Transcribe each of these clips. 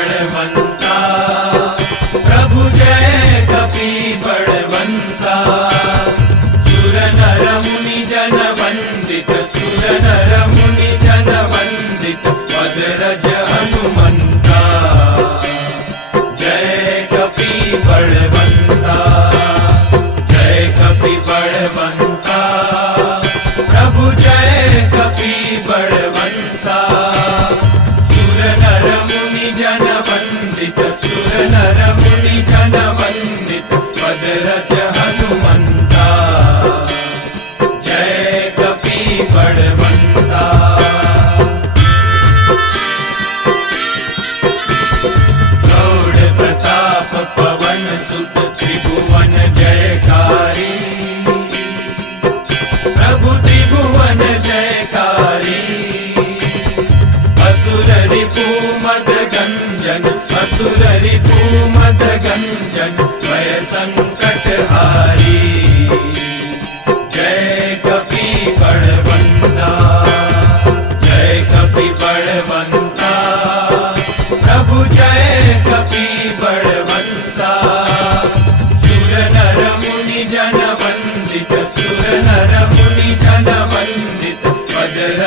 மணமன் జగత్య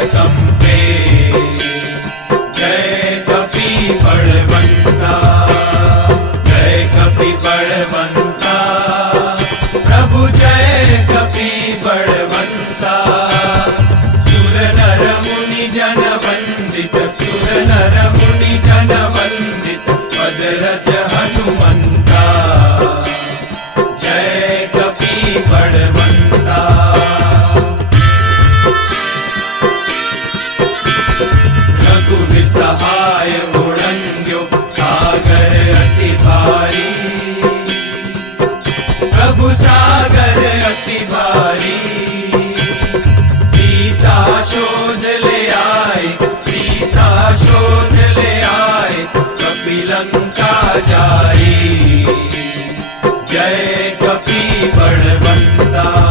Eita, कपी बड़ बंदा।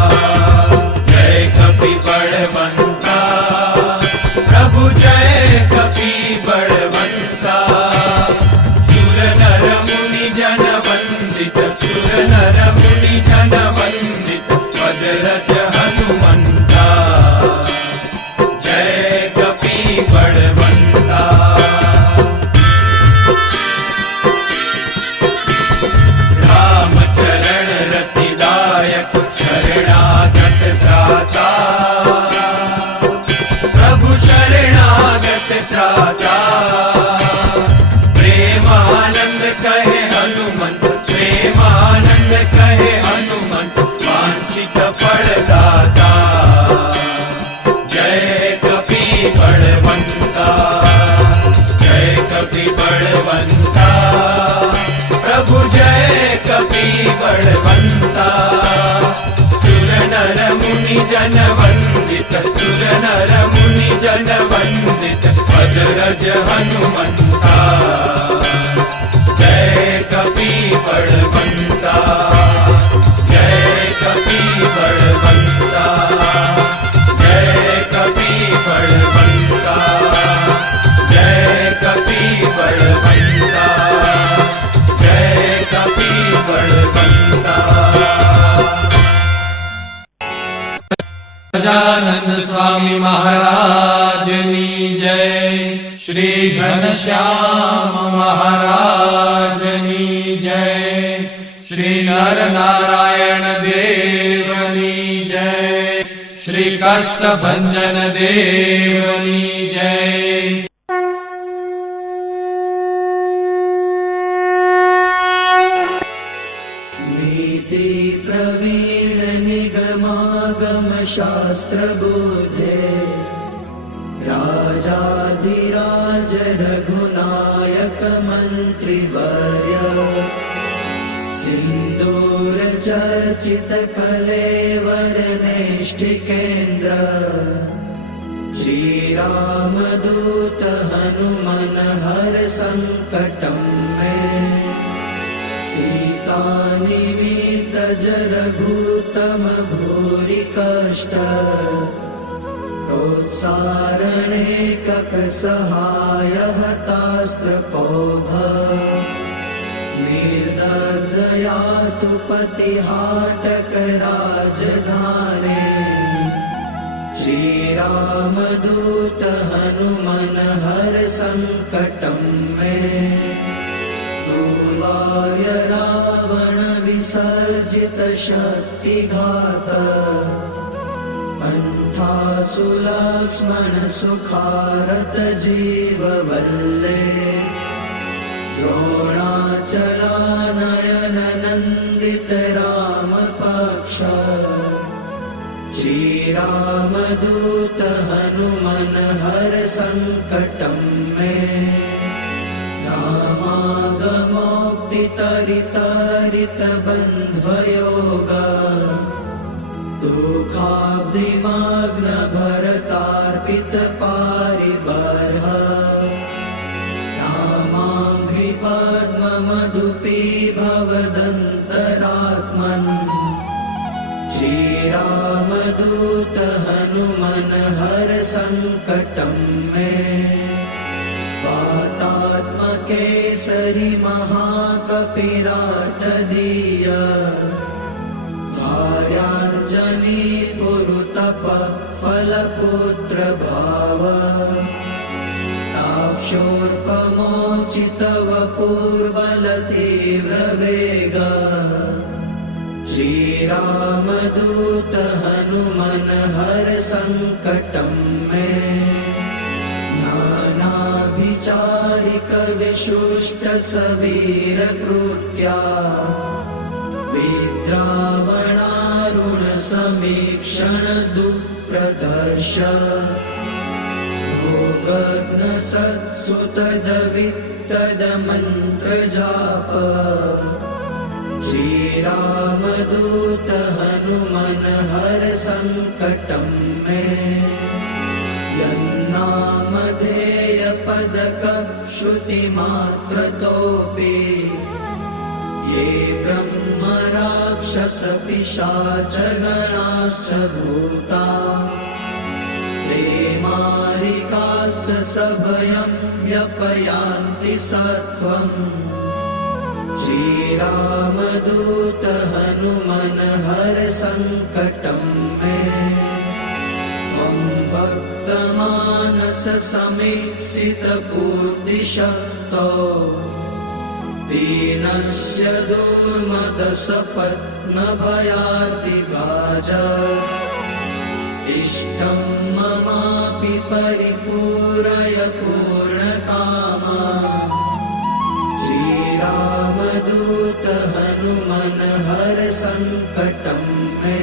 జన వందిత సుర నర ముని జన వందిత పద రజ హనుమంతా జయ కపి పడవంతా జయ కపి పడవంతా జయ కపి పడవంతా జయ కపి పడవంతా ગજાનંદ સ્વામી મહારાજની જય શ્રી ઘનશ્યામ મહારાજની જય શ્રી નર નારાયણ દેવની જય શ્રી કષ્ટભંજન દેવની જય નીતિ પ્રવીણ शास्त्रबुद्धे राजाधिराज रघुनायकमन्त्रिवर्य सिन्दूरचर्चितकलेवरनेष्ठिकेन्द्र श्रीरामदूत हनुमन हर सङ्कटं मे सीतानिमितजरघूतम भूरि कष्ट प्रोत्सारणे ककसहाय हतास्त्रपौध निर्दया तु पतिहाटकराजधाने श्रीरामदूत हनुमन हर सङ्कटं मे रावण विसर्जित शक्तिघात कण्ठासु लक्ष्मण सुखारत हनुमन हर सङ्कटं मे। रामागमोक्तितरितरित बन्ध्वयोग दुःखाब्धिमाग्न भरतार्पित पारिबर्ह रामाङ्घ्रिपद्ममधुपी भवदन्तरात्मन् श्रीरामदूत हनुमन हर सङ्कटं मे वातात्मकेसरि महाकपिराटदीय कार्याञ्जनी पुरुतप फलपुत्र भाव ताक्षोर्पमोचितव पूर्वलतीव्रवेग श्रीरामदूत हनुमन हर सङ्कटं विशुष्ट सवीरकृत्या विद्रावणारुण समीक्षण दुःप्रदर्श भोगग्न सत्सुतदवित्तदमन्त्रजाप श्रीरामदूत हनुमन हर सङ्कटं मे। यन्नामधेय श्रुतिमात्रतोऽपि। ये ब्रह्म राक्षस पिशाच गणाश्च भूता। ते मारिकाश्च सभयं व्यपयान्ति सत्त्वम्। श्रीरामदूत भक्तमानस समीप्सितपूर्तिशक्तो दीनस्य दुर्मदसपत्नभयातिभाज इष्टं ममापि परिपूरय पूर्णकामा। श्रीरामदूत हनुमन हर सङ्कटं मे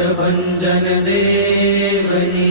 भक्त भञ्जन देवनी